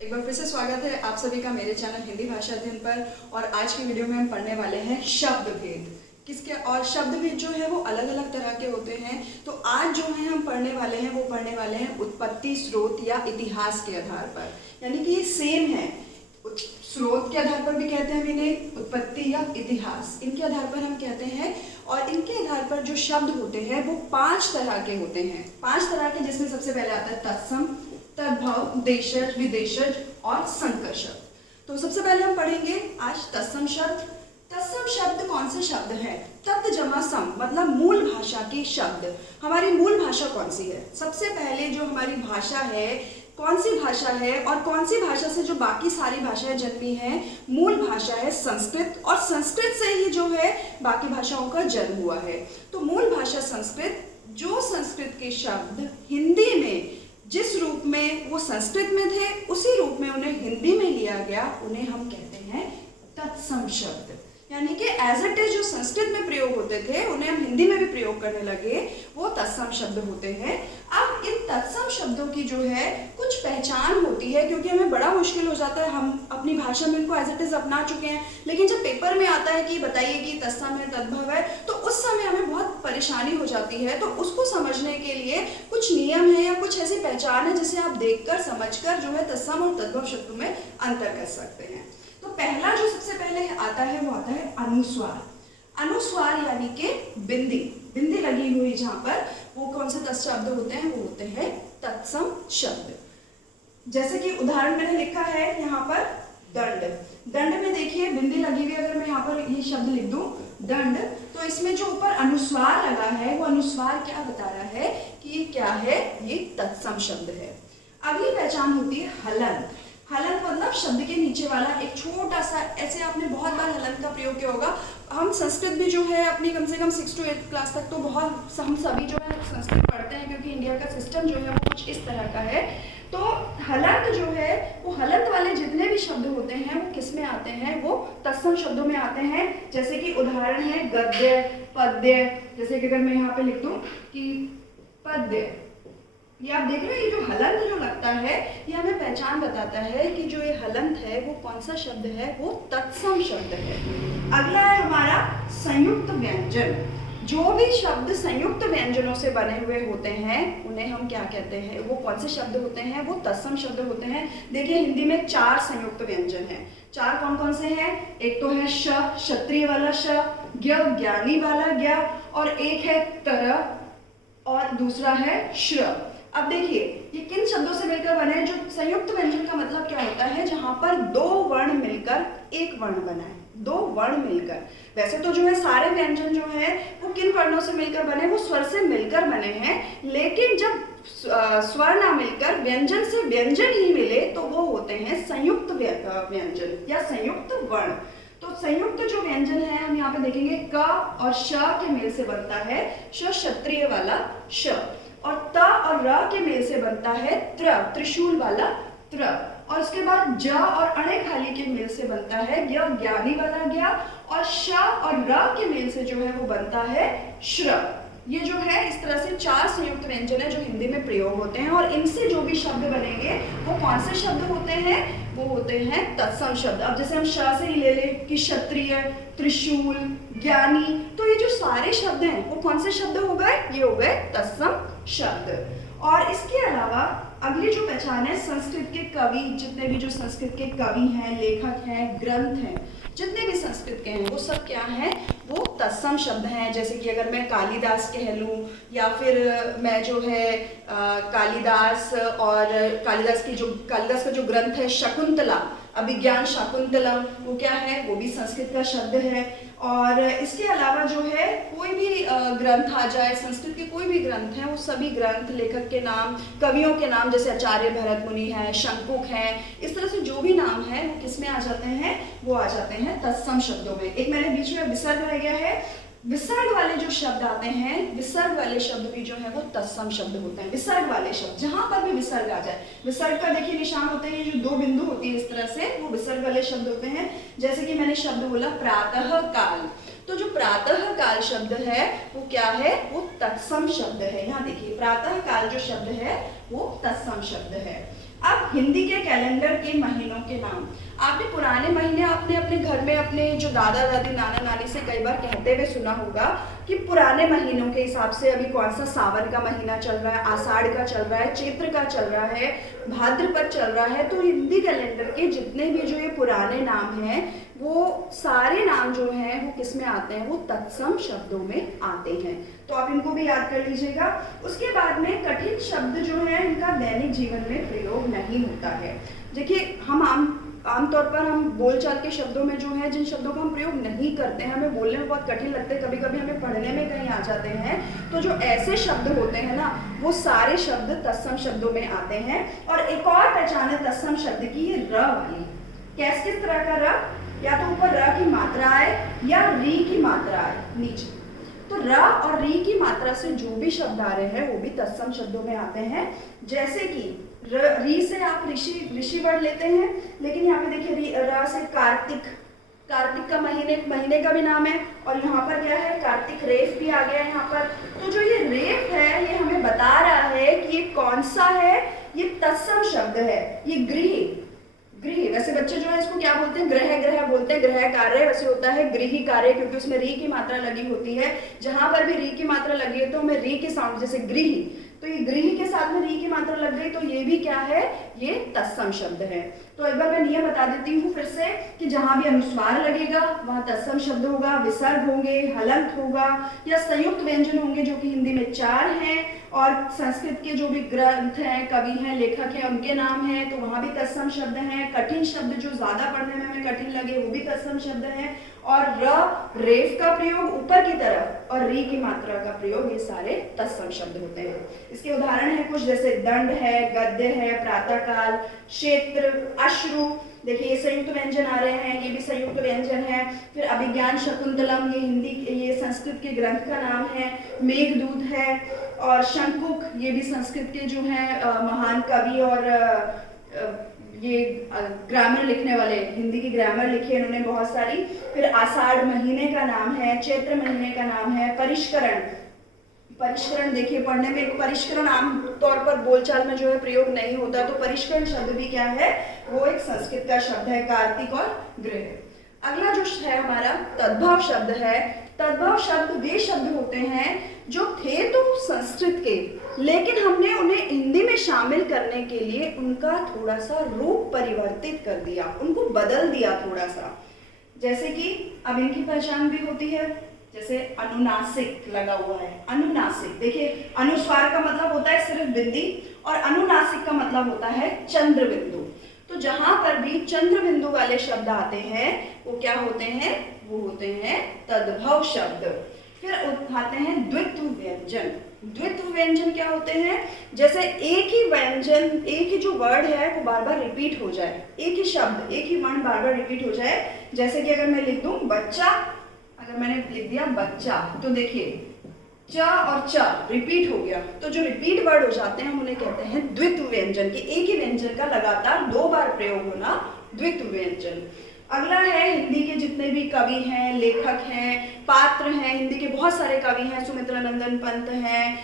एक बार फिर से स्वागत है आप सभी का मेरे चैनल हिंदी भाषा अध्ययन पर। और आज की वीडियो में हम पढ़ने वाले हैं शब्द भेद किसके। और शब्द भेद जो है वो अलग अलग तरह के होते हैं। तो आज जो है हम पढ़ने वाले हैं उत्पत्ति, स्रोत या इतिहास के आधार पर। यानी कि ये सेम है, स्रोत के आधार पर भी कहते हैं इन्हें, उत्पत्ति या इतिहास इनके आधार पर हम कहते हैं। और इनके आधार पर जो शब्द होते हैं वो 5 तरह के होते हैं। 5 तरह के, जिसमें सबसे पहले आता है तत्सम, तद्भव, देशज, विदेशज और संकर शब्द। तो सबसे पहले हम पढ़ेंगे आज तत्सम शब्द। तत्सम शब्द कौन से शब्द हैं? तत् जमा सम, मतलब मूल भाषा के शब्द। हमारी मूल भाषा कौन सी है? सबसे पहले जो हमारी भाषा है, कौन सी भाषा है और कौन सी भाषा से जो बाकी सारी भाषाएं जन्मी हैं? मूल भाषा है संस्कृत, और संस्कृत से ही जो है बाकी भाषाओं का जन्म हुआ है। तो मूल भाषा संस्कृत, जो संस्कृत के शब्द हिंदी में जिस रूप में वो संस्कृत में थे उसी रूप में उन्हें हिंदी में लिया गया, उन्हें हम कहते हैं तत्सम शब्द। यानी कि एज इट इज जो संस्कृत में प्रयोग होते थे उन्हें हम हिंदी में भी प्रयोग करने लगे, वो तत्सम शब्द होते हैं। अब इन तत्सम शब्दों की जो है कुछ पहचान होती है, क्योंकि हमें बड़ा मुश्किल हो जाता है, हम अपनी भाषा में इनको एज इट इज अपना चुके हैं, लेकिन जब पेपर में आता है कि बताइए कि तत्सम है, तद्भव है, तो उस समय हमें बहुत परेशानी हो जाती है। तो उसको समझने के लिए कुछ नियम है या कुछ ऐसी पहचान है जिसे आप देखकर समझकर जो है तत्सम और तद्भव शब्दों में अंतर कर सकते हैं। तो पहला जो सबसे पहले आता है वो आता है अनुस्वार। अनुस्वार यानी कि बिंदी, बिंदी लगी हुई जहां पर, वो कौन से तत्सम शब्द होते हैं? वो होते हैं तत्सम शब्द। जैसे कि उदाहरण मैंने लिखा है यहाँ पर दंड। दंड में देखिए बिंदी लगी हुई, अगर मैं यहाँ पर ये शब्द लिख दूं दंड, तो इसमें जो ऊपर अनुस्वार लगा है वो अनुस्वार क्या बता रहा है कि ये क्या है? ये तत्सम शब्द है। अगली पहचान होती है हलंत। हलंत मतलब शब्द के नीचे वाला एक छोटा सा, ऐसे आपने बहुत बार हलंत का प्रयोग किया होगा। हम संस्कृत भी जो है अपनी कम से कम 6 to 8 क्लास तक तो बहुत हम सभी जो है संस्कृत पढ़ते हैं, क्योंकि इंडिया का सिस्टम जो है वो कुछ इस तरह का है। तो हलंत जो है वो हलंत वाले जितने भी शब्द होते हैं वो किस में आते हैं? वो तत्सम शब्दों में आते हैं। जैसे कि उदाहरण है गद्य, पद्य। जैसे कि अगर मैं यहाँ पे लिख दूं कि पद्य, ये आप देख रहे हो, ये जो हलंत जो लगता है ये हमें पहचान बताता है कि जो ये हलंत है वो कौन सा शब्द है? वो तत्सम शब्द है। अगला है हमारा संयुक्त व्यंजन। जो भी शब्द संयुक्त व्यंजनों से बने हुए होते हैं उन्हें हम क्या कहते हैं? वो कौन से शब्द होते हैं? वो तत्सम शब्द होते हैं। देखिए हिंदी में 4 संयुक्त व्यंजन हैं। 4 कौन कौन से हैं? एक तो है श, क्षत्रिय वाला श, ज्ञ, ज्ञानी वाला ज्ञ, और एक है तर, और दूसरा है श्र। अब देखिए ये किन शब्दों से मिलकर बने हैं? जो संयुक्त व्यंजन का मतलब क्या होता है? जहां पर 2 वर्ण मिलकर एक वर्ण बना है, 2 वर्ण मिलकर। वैसे तो जो है सारे व्यंजन जो है वो किन वर्णों से मिलकर बने? वो स्वर से मिलकर बने हैं, लेकिन जब स्वर ना मिलकर व्यंजन से व्यंजन ही मिले तो वो होते हैं संयुक्त व्यंजन या संयुक्त वर्ण। तो संयुक्त जो व्यंजन है हम यहाँ पे देखेंगे क और श के मेल से बनता है श, क्षत्रिय वाला श, और त और र के मेल से बनता है त्र, त्रिशूल वाला त्र, और उसके बाद ज और अणे खाली के मेल से बनता है ज्ञ, ज्ञानी वाला ज्ञ, और श और र के मेल से जो है वो बनता है श्र। ये जो है इस तरह से 4 संयुक्त व्यंजन है जो हिंदी में प्रयोग होते हैं, और इनसे जो भी शब्द बनेंगे वो कौन से शब्द होते हैं? वो होते हैं तत्सम शब्द। अब जैसे हम श से ही ले लें कि क्षत्रिय, त्रिशूल, ज्ञानी, तो ये जो सारे शब्द हैं वो कौन से शब्द हो गए? ये हो गए तत्सम शब्द। और इसके अलावा अगली जो पहचान है संस्कृत के कवि, जितने भी जो संस्कृत के कवि हैं, लेखक हैं, ग्रंथ हैं, जितने भी संस्कृत के हैं वो सब क्या हैं? वो तत्सम शब्द हैं। जैसे कि अगर मैं कालिदास कह लूँ, या फिर मैं जो है कालिदास का जो ग्रंथ है शकुंतला, अभिज्ञान शाकुंतलम, वो क्या है? वो भी संस्कृत का शब्द है। और इसके अलावा जो है कोई भी ग्रंथ आ जाए, संस्कृत के कोई भी ग्रंथ हैं, वो सभी ग्रंथ लेखक के नाम, कवियों के नाम, जैसे आचार्य भरत मुनि हैं, शंकुक हैं, इस तरह से जो भी नाम है वो किस में आ जाते हैं? वो आ जाते हैं तत्सम शब्दों में। एक मैंने बीच में विसर्ग रह गया है, विसर्ग वाले जो शब्द आते हैं, विसर्ग वाले शब्द भी जो है वो तत्सम शब्द होते हैं। विसर्ग वाले शब्द जहां पर भी विसर्ग आ जाए, विसर्ग का देखिए निशान होते हैं, ये जो 2 बिंदु होती है इस तरह से, वो विसर्ग वाले शब्द होते हैं। जैसे कि मैंने शब्द बोला प्रातः काल, तो जो प्रातः काल शब्द है वो क्या है? वो तत्सम शब्द है। यहाँ देखिए प्रातः काल जो शब्द है वो तत्सम शब्द है। अब हिंदी के कैलेंडर के महीनों के नाम। आपने पुराने महीने आपने अपने घर में अपने जो दादा दादी नाना नानी से कई बार कहते हुए सुना होगा कि पुराने महीनों के हिसाब से अभी कौन सा सावन का महीना चल रहा है, आषाढ़ का चल रहा है, चैत्र का चल रहा है, भाद्रपद चल रहा है। तो हिंदी कैलेंडर के जितने भी जो ये पुराने नाम हैं वो सारे नाम जो हैं वो किस में आते हैं, वो तत्सम शब्दों में आते हैं। तो आप इनको भी याद कर लीजिएगा। उसके बाद में कठिन शब्द जो है इनका दैनिक जीवन में प्रयोग नहीं होता है। देखिए हम आमतौर पर हम बोलचाल के शब्दों में जो है जिन शब्दों का हम प्रयोग नहीं करते हैं, हमें बोलने में बहुत कठिन लगते हैं, कभी कभी हमें पढ़ने में कहीं आ जाते हैं, तो जो ऐसे शब्द होते हैं ना वो सारे शब्द तत्सम शब्दों में आते हैं। और एक और पहचान है तत्सम शब्द की, ये र वाली। किस तरह का र? या तो ऊपर र की मात्रा आए या री की मात्रा आए नीचे। तो र और री की मात्रा से जो भी शब्द आ रहे हैं वो भी तत्सम शब्दों में आते हैं। जैसे कि री से आप ऋषि वर्ड लेते हैं, लेकिन यहाँ पे देखिए र से कार्तिक, कार्तिक का महीने का भी नाम है। और यहाँ पर क्या है, कार्तिक रेफ भी आ गया है यहाँ पर। तो जो ये रेफ है ये हमें बता रहा है कि ये कौन सा है, ये तत्सम शब्द है। ये गृह, वैसे बच्चे जो है इसको क्या बोलते हैं, ग्रह बोलते हैं, ग्रह कार्य वैसे होता है गृही कार्य, क्योंकि उसमें री की मात्रा लगी होती है। जहां पर भी री की मात्रा लगी है तो हमें री के साउंड, जैसे गृही, तो ये गृही के साथ में री की मात्रा लग गई तो ये भी क्या है, ये तत्सम शब्द है। तो एक बार मैं नियम बता देती हूँ फिर से कि जहां भी अनुस्वार लगेगा वहां तत्सम शब्द होगा, विसर्ग होंगे, हलंत होगा या संयुक्त व्यंजन होंगे जो कि हिंदी में 4 हैं। और संस्कृत के जो भी ग्रंथ हैं, कवि हैं, लेखक हैं, उनके नाम हैं तो वहां भी तत्सम शब्द हैं। कठिन शब्द जो ज्यादा पढ़ने में हमें कठिन लगे वो भी तत्सम शब्द हैं। और रेफ का प्रयोग ऊपर की तरफ और री की मात्रा का प्रयोग, ये सारे तत्सम शब्द होते हैं। इसके उदाहरण है कुछ, जैसे दंड है, गद्य है, प्रातःकाल, क्षेत्र, अश्रु। देखिए ये संयुक्त व्यंजन आ रहे हैं, ये भी संयुक्त व्यंजन है। फिर अभिज्ञान शकुंतलम, ये संस्कृत के ग्रंथ का नाम है। मेघदूत है। और शंकुक, ये भी संस्कृत के जो हैं महान कवि और ये ग्रामर लिखने वाले, हिंदी की ग्रामर लिखी है इन्होंने बहुत सारी। फिर आषाढ़ महीने का नाम है, चैत्र महीने का नाम है। परिष्करण देखिए पढ़ने में, एक परिष्करण आमतौर पर बोलचाल में जो है प्रयोग नहीं होता, तो परिष्करण शब्द भी क्या है, वो एक संस्कृत का शब्द है, कार्तिक और गृह। अगला जो है हमारा तद्भव शब्द है। तद्भव शब्द वे शब्द होते हैं जो थे तो संस्कृत के, लेकिन हमने उन्हें हिंदी में शामिल करने के लिए उनका थोड़ा सा रूप परिवर्तित कर दिया, उनको बदल दिया थोड़ा सा। जैसे कि अब इनकी पहचान भी होती है, जैसे अनुनासिक लगा हुआ है। अनुनासिक देखिए, अनुस्वार का मतलब होता है सिर्फ बिंदी और अनुनासिक का मतलब होता है चंद्र बिंदु। तो जहां पर भी चंद्र बिंदु वाले शब्द आते हैं वो क्या होते हैं, वो होते हैं तद्भव शब्द। फिर आते हैं द्वित्व व्यंजन। द्वित्व व्यंजन क्या होते हैं, जैसे एक ही व्यंजन, एक ही जो वर्ड है वो बार बार रिपीट हो जाए, एक ही शब्द, एक ही वर्ण बार बार रिपीट हो जाए। जैसे कि अगर मैं लिख दूं बच्चा, अगर मैंने लिख दिया बच्चा, तो देखिए च और च रिपीट हो गया, तो जो रिपीट वर्ड हो जाते हैं हम उन्हें कहते हैं द्वित्व व्यंजन, कि एक ही व्यंजन का लगातार 2 बार प्रयोग होना द्वित्व व्यंजन। अगला है हिंदी के जितने भी कवि हैं, लेखक हैं, पात्र हैं, हिंदी के बहुत सारे कवि हैं, सुमित्रानंदन पंत हैं,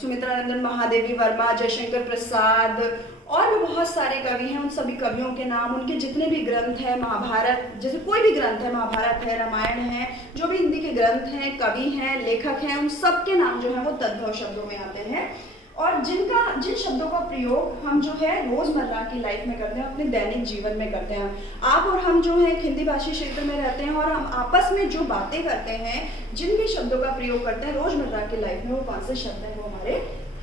सुमित्रानंदन महादेवी वर्मा, जयशंकर प्रसाद और भी बहुत सारे कवि हैं। उन सभी कवियों के नाम, उनके जितने भी ग्रंथ हैं, महाभारत जैसे कोई भी ग्रंथ है, महाभारत है, रामायण है, जो भी हिंदी के ग्रंथ हैं, कवि हैं, लेखक हैं, उन सब के नाम जो है वो तद्भव शब्दों में आते हैं। और जिन शब्दों का प्रयोग हम जो है रोजमर्रा की लाइफ में करते हैं, अपने दैनिक जीवन में करते हैं। आप और हम जो है हिंदी भाषी क्षेत्र में रहते हैं और हम आपस में जो बातें करते हैं, जिन भी शब्दों का प्रयोग करते हैं रोजमर्रा की लाइफ में, वो कौन से शब्द हैं, वो हमारे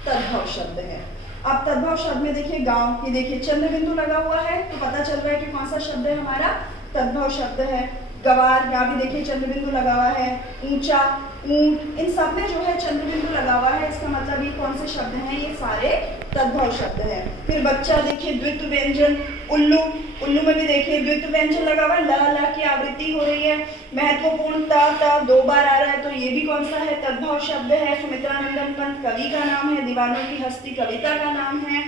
तद्भव शब्द हैं। अब तद्भव शब्द में देखिए गांव, ये देखिए चंद्र बिंदु लगा हुआ है तो पता चल रहा है कि कौन सा शब्द है, हमारा तद्भव शब्द है। गवार, यहाँ भी देखिए चंद्र बिंदु लगा हुआ है। ऊंचा, ऊंट, इन सब में जो है चंद्र बिंदु लगा हुआ है, इसका मतलब ये कौन से शब्द हैं, ये सारे तद्भव शब्द हैं। फिर बच्चा देखिए द्वित्व व्यंजन। उल्लू, उल्लू में भी देखिए द्वित्व व्यंजन लगा हुआ है, ल की आवृत्ति हो रही है। महत्वपूर्ण, त 2 बार आ रहा है, तो ये भी कौन सा है, तद्भव शब्द है। सुमित्रानंदन पंत कवि का नाम है, दीवानों की हस्ती कविता का नाम है।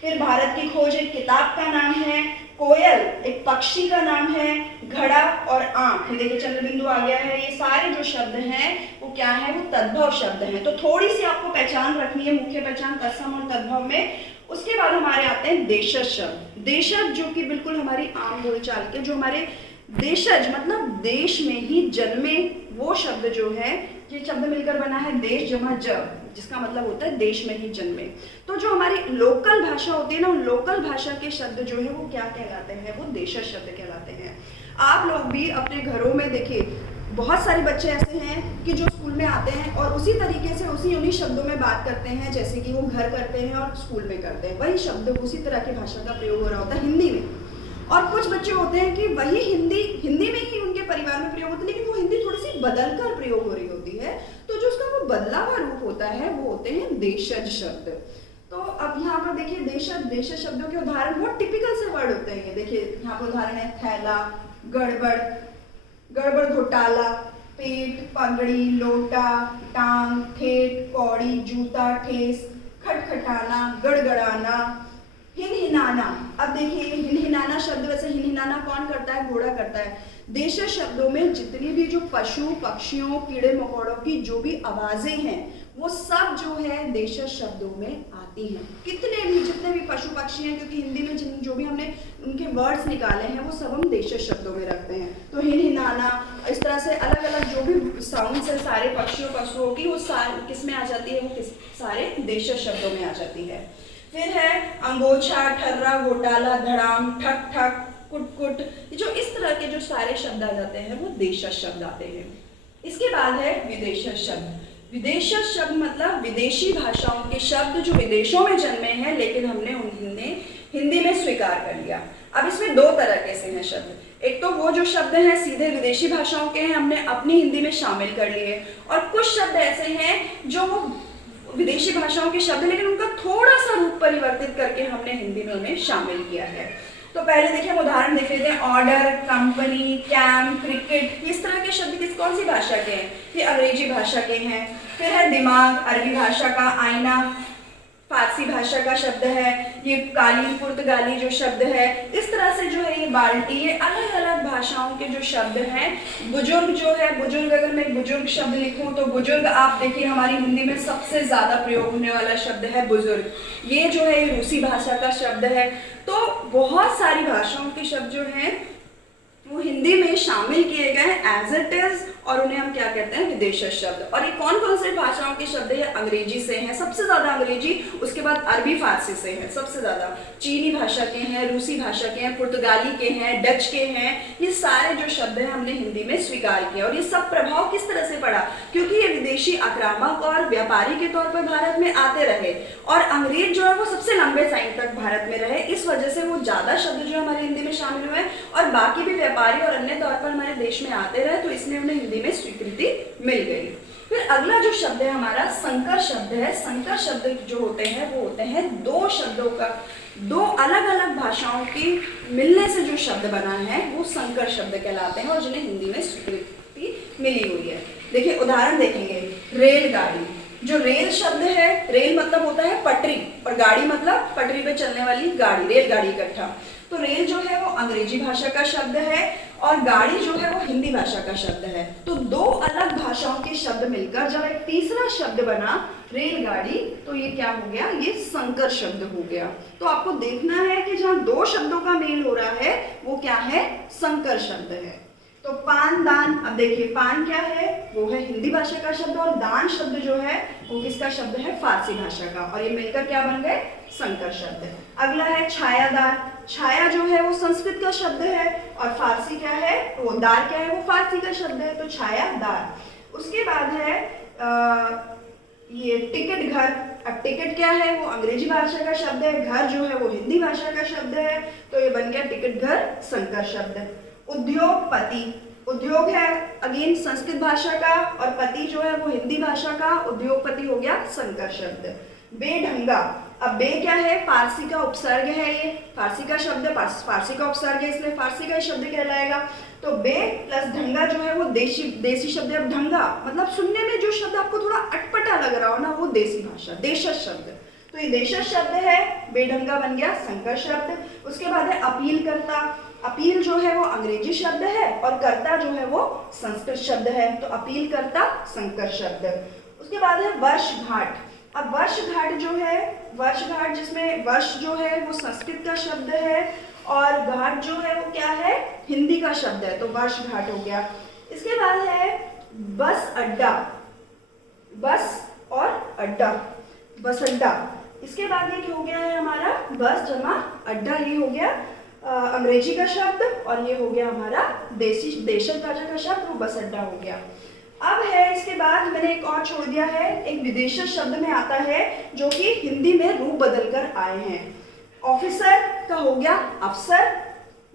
फिर भारत की खोज एक किताब का नाम है। कोयल एक पक्षी का नाम है। घड़ा और आंख, ये देखिए चंद्र बिंदु आ गया है। ये सारे जो शब्द हैं वो क्या है, वो तद्भव शब्द हैं। तो थोड़ी सी आपको पहचान रखनी है, मुख्य पहचान तत्सम और तद्भव में। उसके बाद हमारे आते हैं देशज शब्द। देशज जो कि बिल्कुल हमारी आम बोलचाल के, जो हमारे देशज मतलब देश में ही जन्मे वो शब्द जो है, ये शब्द मिलकर बना है देश जमा ज, जिसका मतलब होता है देश में ही जन्मे। तो जो हमारी लोकल भाषा होती है ना, उन लोकल भाषा के शब्द जो है वो क्या कहलाते हैं, वो देशज शब्द कहलाते हैं। आप लोग भी अपने घरों में देखिए, बहुत सारे बच्चे ऐसे हैं कि जो स्कूल में आते हैं और उसी तरीके से उन्हीं शब्दों में बात करते हैं जैसे कि वो घर करते हैं और स्कूल में करते हैं। वही शब्द उसी तरह की भाषा का प्रयोग हो रहा होता है हिंदी में। और कुछ बच्चे होते हैं कि वही हिंदी में ही उनके परिवार में प्रयोग होती है, लेकिन वो हिंदी थोड़ी सी बदल कर प्रयोग हो रही होती है। तो जो उसका वो बदला हुआ रूप होता है वो होते हैं देशज शब्द। तो अब यहाँ पर देखिए देशज शब्दों के उदाहरण बहुत टिपिकल से वर्ड होते हैं। देखिए यहाँ पर उदाहरण है थैला, गड़बड़ घोटाला, पेट, पगड़ी, लोटा, टांग, ठेठ, कौड़ी, जूता, ठेस, खटखटाना, गड़गड़ाना, हिनहिनाना। अब देखिए हिनहिनाना शब्द, वैसे हिनहिनाना कौन करता है, घोड़ा करता है। देशज शब्दों में जितनी भी जो पशु पक्षियों कीड़े मकोड़ों की जो भी आवाजें हैं वो सब जो है देशज शब्दों में आती हैं। जितने भी पशु पक्षी हैं, क्योंकि हिंदी में जो भी हमने उनके वर्ड्स निकाले हैं वो सब हम देशज शब्दों में रखते हैं। तो हिनहिनाना, इस तरह से अलग अलग जो भी साउंड्स है सारे पक्षियों पशुओं की, वो किस में आ जाती है, वो सारे देशज शब्दों में आ जाती है। फिर है अंगोछा, ठर्रा, घोटाला, धड़ाम, ठक ठक, कुट कुट, जो इस तरह के जो सारे शब्द आ जाते हैं वो देशज शब्द आते हैं। इसके बाद है विदेशज शब्द। विदेशज शब्द मतलब विदेशी भाषाओं के शब्द जो विदेशों में जन्मे हैं लेकिन हमने उन्हें हिंदी में स्वीकार कर लिया। अब इसमें दो तरह के से हैं शब्द। एक तो वो जो शब्द हैं सीधे विदेशी भाषाओं के हैं, हमने अपनी हिंदी में शामिल कर लिए, और कुछ शब्द ऐसे हैं जो विदेशी भाषाओं के शब्द लेकिन उनका थोड़ा सा रूप परिवर्तित करके हमने हिंदी में उन्हें शामिल किया है। तो पहले देखिए हम उदाहरण देख लेते हैं। ऑर्डर, कंपनी, कैंप, क्रिकेट, इस तरह के शब्द कौन सी भाषा के हैं, ये अंग्रेजी भाषा के हैं। फिर है दिमाग, अरबी भाषा का, आईना फारसी भाषा का शब्द है, ये कालीन पुर्तगाली जो शब्द है। इस तरह से जो है ये बाल्टी, ये अलग अलग भाषाओं के जो शब्द हैं। बुजुर्ग जो है, बुजुर्ग, अगर मैं बुजुर्ग शब्द लिखूं तो बुजुर्ग, आप देखिए हमारी हिंदी में सबसे ज्यादा प्रयोग होने वाला शब्द है बुजुर्ग। ये जो है रूसी भाषा का शब्द है। तो बहुत सारी भाषाओं के शब्द जो हैं वो हिंदी में शामिल किए गए एज इट इज, और उन्हें हम क्या कहते हैं, विदेशज शब्द। और ये कौन कौन से भाषाओं के शब्द है, अंग्रेजी से हैं सबसे ज्यादा, अंग्रेजी, उसके बाद अरबी फारसी से हैं सबसे ज्यादा, चीनी भाषा के हैं, रूसी भाषा के हैं, पुर्तगाली के हैं, डच के हैं। ये सारे जो शब्द हैं हमने हिंदी में स्वीकार किया। और ये सब प्रभाव किस तरह से पड़ा, क्योंकि ये विदेशी आक्रामक और व्यापारी के तौर पर भारत में आते रहे, और अंग्रेज जो है वो सबसे लंबे टाइम तक भारत में रहे। इस वजह से वो ज्यादा शब्द जो हमारे हिंदी में शामिल हुए, और बाकी भी व्यापारी और अन्य तौर पर हमारे देश में आते रहे, तो इसलिए उन्हें हिंदी में स्वीकृति मिल गई। फिर अगला जो शब्द है हमारा संकर शब्द है। संकर शब्द जो होते हैं वो होते हैं दो शब्दों का, दो अलग अलग भाषाओं की मिलने से जो शब्द बना है वो संकर शब्द कहलाते हैं, और जिन्हें हिंदी में स्वीकृति मिली हुई है। देखिए उदाहरण देखेंगे। रेलगाड़ी, जो रेल शब्द है, रेल मतलब होता है पटरी, और गाड़ी मतलब पटरी पे चलने वाली गाड़ी, रेलगाड़ी इकट्ठा। तो रेल जो है वो अंग्रेजी भाषा का शब्द है, और गाड़ी जो है वो हिंदी भाषा का शब्द है। तो दो अलग भाषाओं के शब्द मिलकर जब एक तीसरा शब्द बना रेलगाड़ी, तो ये क्या हो गया, ये संकर शब्द हो गया। तो आपको देखना है कि जहाँ दो शब्दों का मेल हो रहा है वो क्या है, संकर शब्द है। तो पान, दान, अब देखिए पान क्या है, वो है हिंदी भाषा का शब्द, और दान शब्द जो है वो किसका शब्द है, फारसी भाषा का, और ये मिलकर क्या बन गए, संकर शब्द। अगला है छायादार। छाया जो है वो संस्कृत का शब्द है, और फारसी क्या है, वो दार क्या है, वो फारसी का शब्द है, तो छायादार। उसके बाद है ये टिकट घर। अब टिकट क्या है, वो अंग्रेजी भाषा का शब्द है, घर जो है वो हिंदी भाषा का शब्द है, तो ये बन गया टिकट घर, संकर शब्द। उद्योगपति, उद्योग है अगेन संस्कृत भाषा का, और पति जो है वो हिंदी भाषा का, उद्योगपति हो गया संकर शब्द। बेढंगा, अब बे क्या है, फारसी का उपसर्ग है, ये फारसी का शब्द, फारसी का उपसर्ग है, इसलिए फारसी का शब्द कहलाएगा। तो बे प्लस ढंगा जो है वो देसी शब्द है। अब ढंगा मतलब सुनने में जो शब्द आपको थोड़ा अटपटा लग रहा हो ना, वो देसी भाषा, देशज शब्द, तो ये देशज शब्द है, बेढंगा बन गया संकर शब्द। उसके बाद है अपील करता। अपील जो है वो अंग्रेजी शब्द है, और कर्ता जो है वो संस्कृत शब्द है, तो अपील करता संकर शब्द। उसके बाद है वर्षगांठ। अब वर्षगांठ जो है, वर्षगांठ जिसमें वर्ष जो है वो संस्कृत का शब्द है और घाट जो है वो क्या है, हिंदी का शब्द है, तो वर्षगांठ हो गया। इसके बाद है बस अड्डा, बस और अड्डा, बस अड्डा। इसके बाद ये हो गया है हमारा बस जमा अड्डा, ये हो गया अंग्रेजी का शब्द और ये हो गया हमारा देशज भाषा का शब्द, वो बस अड्डा हो गया। अब है इसके बाद मैंने एक और छोड़ दिया है, एक विदेशी शब्द में आता है जो कि हिंदी में रूप बदल कर आए हैं। ऑफिसर का हो गया अफसर,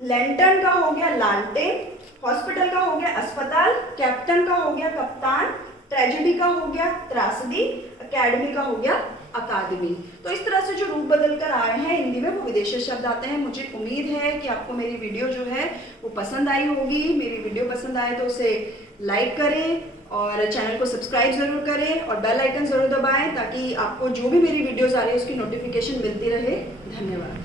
लैंटर्न का हो गया लालटेन, हॉस्पिटल का हो गया अस्पताल, कैप्टन का हो गया कप्तान, ट्रेजेडी का हो गया त्रासदी, अकेडमी का हो गया अकादमी। तो इस तरह से जो रूप बदल कर आए हैं हिंदी में वो विदेशी शब्द आते हैं। मुझे उम्मीद है कि आपको मेरी वीडियो जो है वो पसंद आई होगी। मेरी वीडियो पसंद आए तो उसे लाइक करें और चैनल को सब्सक्राइब जरूर करें और बेल आइकन जरूर दबाएं ताकि आपको जो भी मेरी वीडियोस आ रही है उसकी नोटिफिकेशन मिलती रहे। धन्यवाद।